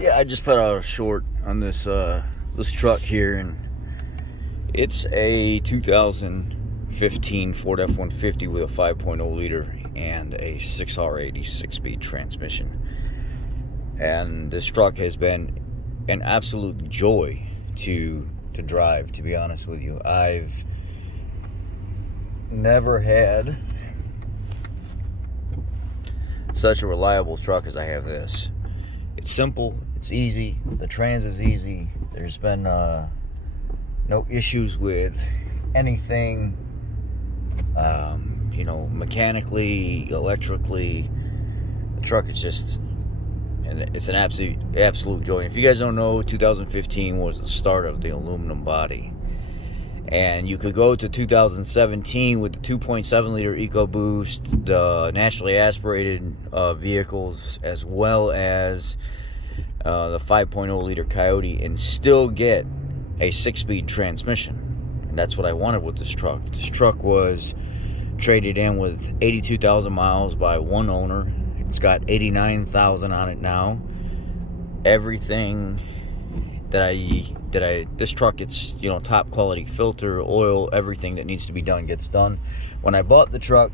Yeah, I just put out a short on this this truck here, and it's a 2015 Ford F-150 with a 5.0 liter and a 6R80 6-speed transmission. And this truck has been an absolute joy to drive, to be honest with you. I've never had such a reliable truck as I have this. It's simple, it's easy, the trans is easy. There's been no issues with anything, mechanically, electrically. The truck is just, and it's an absolute joy. And if you guys don't know, 2015 was the start of the aluminum body. And you could go to 2017 with the 2.7 liter EcoBoost, the naturally aspirated vehicles, as well as the 5.0 liter Coyote, and still get a 6-speed transmission. And that's what I wanted with this truck. This truck was traded in with 82,000 miles by one owner. It's got 89,000 on it now. Everything this truck gets, top quality filter, oil, everything that needs to be done gets done. When I bought the truck,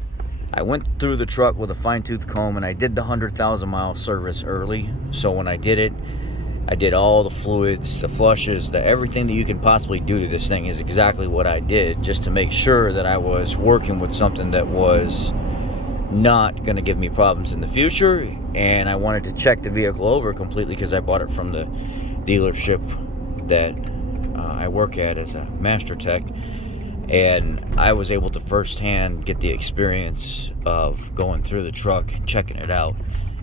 I went through the truck with a fine-tooth comb, and I did the 100,000 mile service early. So when I did it, I did all the fluids, the flushes, everything that you can possibly do to this thing is exactly what I did, just to make sure that I was working with something that was not going to give me problems in the future. And I wanted to check the vehicle over completely because I bought it from the dealership that I work at as a master tech, and I was able to firsthand get the experience of going through the truck and checking it out.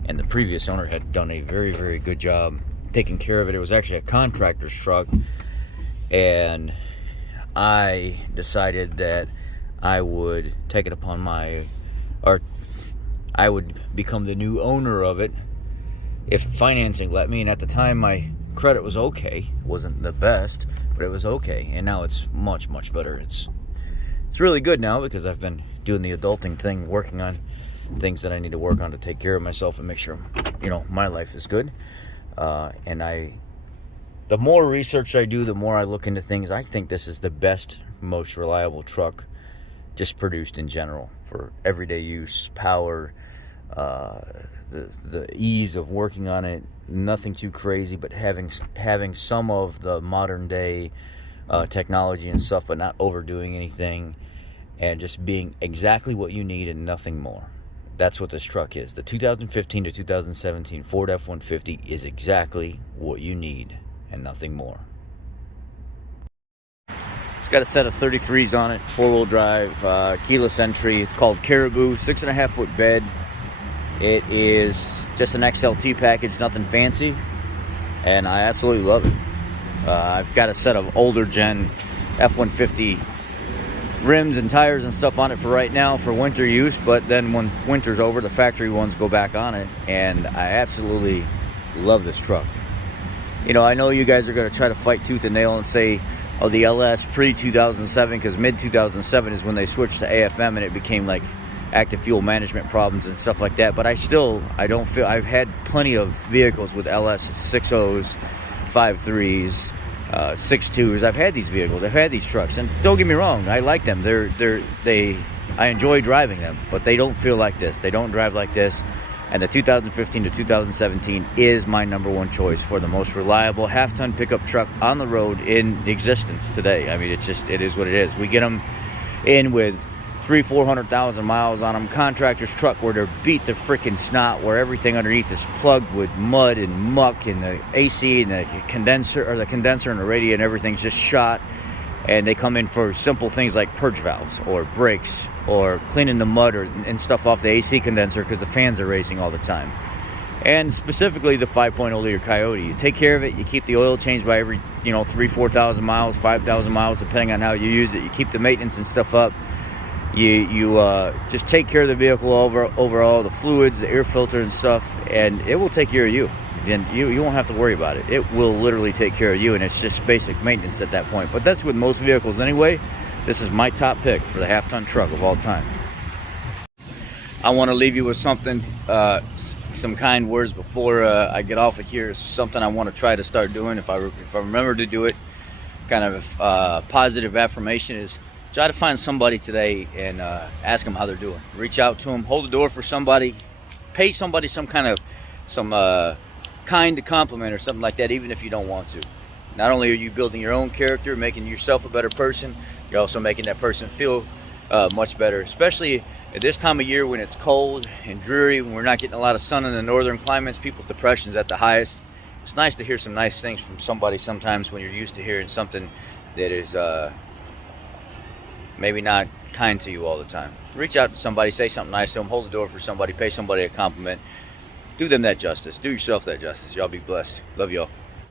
And the previous owner had done a very, very good job taking care of it. It was actually a contractor's truck, and I decided that I would take it upon I would become the new owner of it if financing let me. And at the time, my credit was okay. It wasn't the best, but it was okay. And now it's much, much better. It's really good now because I've been doing the adulting thing, working on things that I need to work on to take care of myself and make sure, my life is good. And the more research I do, the more I look into things. I think this is the best, most reliable truck just produced in general for everyday use, power, the ease of working on it. Nothing too crazy, but having some of the modern day technology and stuff, but not overdoing anything, and just being exactly what you need and nothing more. That's what this truck is. The 2015 to 2017 Ford F-150 is exactly what you need and nothing more. It's got a set of 33s on it, 4-wheel drive, keyless entry. It's called Caribou, 6.5 foot bed. It is just an XLT package, nothing fancy, and I absolutely love it. I've got a set of older gen F-150 rims and tires and stuff on it for right now for winter use, but then when winter's over, the factory ones go back on it, and I absolutely love this truck. I know you guys are going to try to fight tooth and nail and say, oh, the LS pre-2007, because mid-2007 is when they switched to AFM and it became like active fuel management problems and stuff like that. But I don't feel, I've had plenty of vehicles with LS 6.0s, 5.3s, 6.2s. I've had these vehicles, I've had these trucks, and don't get me wrong, I like them. I enjoy driving them, but they don't feel like this. They don't drive like this. And the 2015 to 2017 is my number one choice for the most reliable half-ton pickup truck on the road in existence today. I mean, it is what it is. We get them in with 300,000-400,000 miles on them. Contractor's truck where they're beat the freaking snot, where everything underneath is plugged with mud and muck, and the AC and the condenser and the radiator and everything's just shot. And they come in for simple things like purge valves or brakes or cleaning the mud and stuff off the AC condenser because the fans are racing all the time. And specifically the 5.0 liter Coyote. You take care of it, you keep the oil changed by every 3,000-4,000 miles, 5,000 miles, depending on how you use it. You keep the maintenance and stuff up. You just take care of the vehicle overall, the fluids, the air filter and stuff, and it will take care of you. And you won't have to worry about it. It will literally take care of you, and it's just basic maintenance at that point. But that's with most vehicles anyway. This is my top pick for the half-ton truck of all time. I want to leave you with something some kind words before I get off of here. It's something I want to try to start doing if I remember to do it. Kind of positive affirmation is try to find somebody today and ask them how they're doing. Reach out to them, hold the door for somebody, pay somebody some kind compliment or something like that, even if you don't want to. Not only are you building your own character, making yourself a better person, you're also making that person feel much better, especially at this time of year when it's cold and dreary, when we're not getting a lot of sun in the northern climates. People's depression's at the highest. It's nice to hear some nice things from somebody sometimes when you're used to hearing something that is maybe not kind to you all the time. Reach out to somebody, say something nice to them, hold the door for somebody, pay somebody a compliment. Do them that justice. Do yourself that justice. Y'all be blessed. Love y'all.